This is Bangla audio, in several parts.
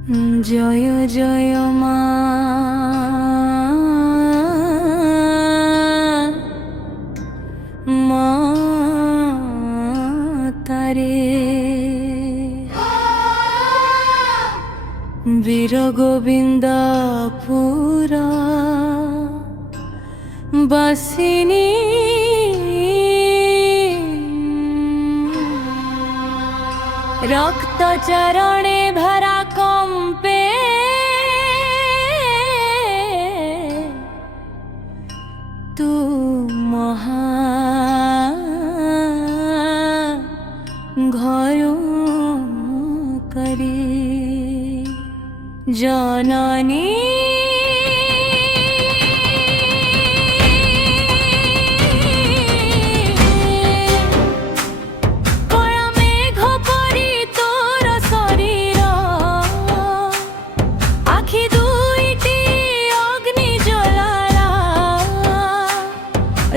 জয় জয় মা, মা তারে বীর গোবিন্দপুর বাসিনী রক্ত চরণে ভরা কম্পে তু মহা ঘর করে জননী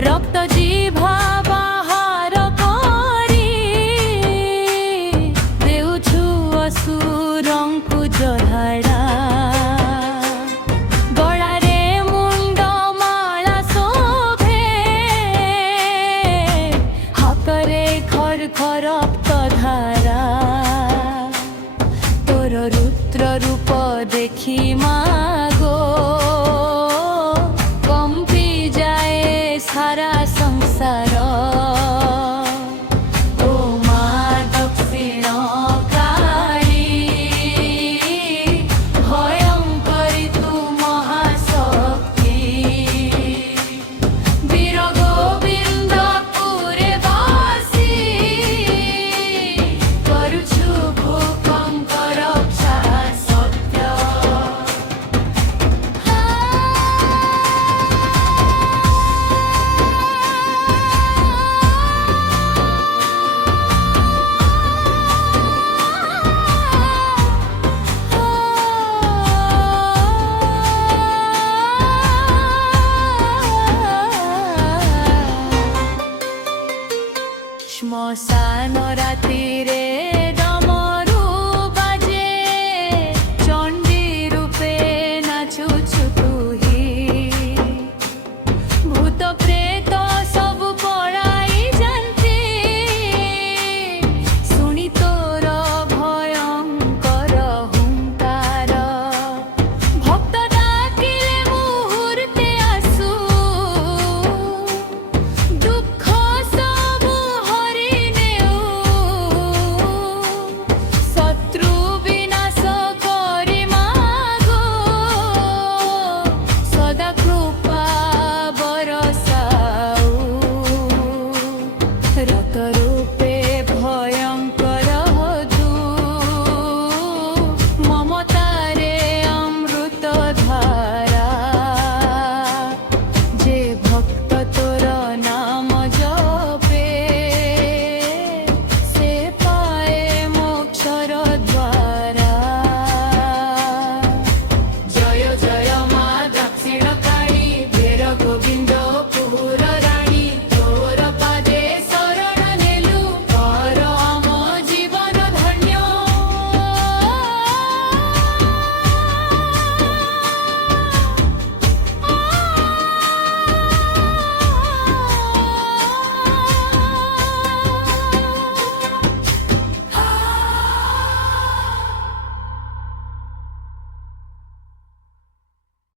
রক্ত জিভা বাহার করি দেউছু অসুরঙ্কু জহাড়া গଳାରେ ମୁଣ୍ଡ ମାଳା ଶୋଭେ ହାତରେ ଖର ଖର ରକ୍ତ ଧାରା ତୋର ରୁଦ୍ର ରୂପ ଦେଖି ମାଗୋ সারা সংসার ও মা দক্ষিণ কালী ভয়ঙ্করী তু মহাশক্তি বীর গোবিন্দপুরে বাসি করুছু ভূকম্প রক্ষা সত্য শ্মশান রাতিরে ডমরু বাজে চণ্ডী রূপে নাচুছু তুহি ভূত প্রেত সবু পড়াই যান্তি শুনি তোর ভয়ঙ্কর হুঙ্কার ভক্ত ডাকিলে মুহূর্তে আসু দুঃখ সবু শত্রু বিনাশ করি মাগো সদা কৃপা বরসাও রতরু